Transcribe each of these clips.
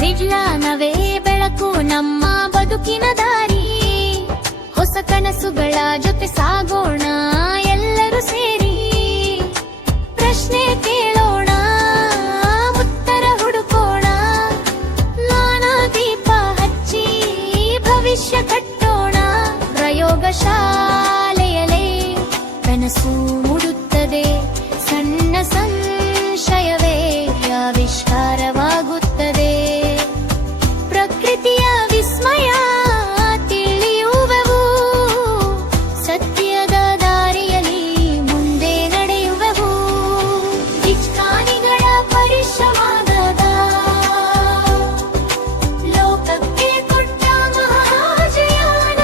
ವಿಜ್ಞಾನವೇ ಬೆಳಕು ನಮ್ಮ ಬದುಕಿನ ದಾರಿ. ಹೊಸ ಕನಸುಗಳ ಜೊತೆ ಸಾಗೋಣ ಎಲ್ಲರೂ ಸೇರಿ. ಪ್ರಶ್ನೆ ಕೇಳೋಣ, ಉತ್ತರ ಹುಡುಕೋಣ. ಜ್ಞಾನ ದೀಪ ಹಚ್ಚಿ ಭವಿಷ್ಯ ಕಟ್ಟೋಣ. ಪ್ರಯೋಗಶಾಲೆಯಲ್ಲೇ ಕನಸು ಮೂಡುತ್ತದೆ. ಸಣ್ಣ ಸಂಶಯವೇ ಆವಿಷ್ಕಾರವಾಗುತ್ತದೆ. ಪ್ರಕೃತಿಯ ವಿಸ್ಮಯ ತಿಳಿಯುವೆವು. ಸತ್ಯದ ದಾರಿಯಲ್ಲಿ ಮುಂದೆ ನಡೆಯುವೆವು. ವಿಜ್ಞಾನಿಗಳ ಪರಿಶ್ರಮದ ಲೋಕಕ್ಕೆ ಕೊಟ್ಟ ಮಹಾಜಯಾನ.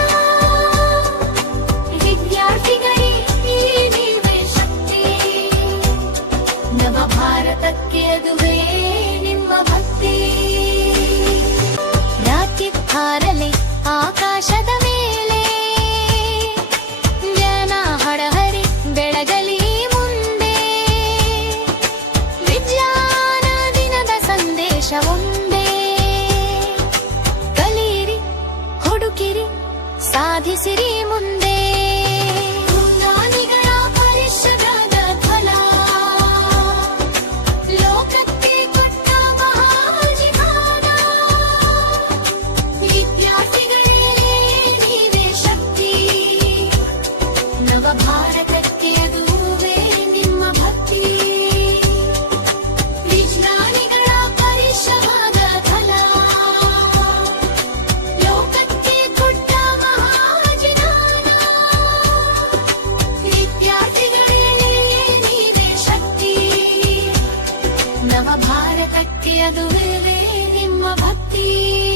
ವಿದ್ಯಾರ್ಥಿಗಳಿಗೆ ನೀವೇ ಶಕ್ತಿ. ನವ ಭಾರತಕ್ಕೆ ಅದುವೇ ನಿಮ್ಮ ಭಕ್ತಿ. ರಾಕೆಟ್ ಹಾರಲಿ ಆಕಾಶದ ಮೇಲೆ. ಜನ ಹಡಹರಿ ಬೆಳಗಲಿ ಮುಂದೆ. ವಿಜ್ಞಾನ ದಿನದ ಸಂದೇಶ ಒಂದೇ. ಕಲಿಯಿರಿ, ಹುಡುಕಿರಿ, ಸಾಧಿಸಿರಿ ಮುಂದೆ. ವಿಜ್ಞಾನಿಗಳ ಪರಿಶ್ರಮದ ಫಲ ಲೋಕಕ್ಕೆ ಕೊಟ್ಟ ಮಹಾಜೀವನ. ವಿದ್ಯಾರ್ಥಿಗಳೇ ನೀವೇ ಶಕ್ತಿ. ನವ ಭಾರತಕ್ಕೆ ಅದುವೇ ನಿಮ್ಮ ಭಕ್ತಿ. ವಿಜ್ಞಾನಿಗಳ ಪರಿಶ್ರಮದ ಫಲ ಲೋಕಕ್ಕೆ ಕೊಟ್ಟ ಮಹಾಜೀವನ. ವಿದ್ಯಾರ್ಥಿಗಳೇ ನೀವೇ ಶಕ್ತಿ. ನವ ಭಾರತಕ್ಕೆ ಅದುವೇ ನಿಮ್ಮ ಭಕ್ತಿ.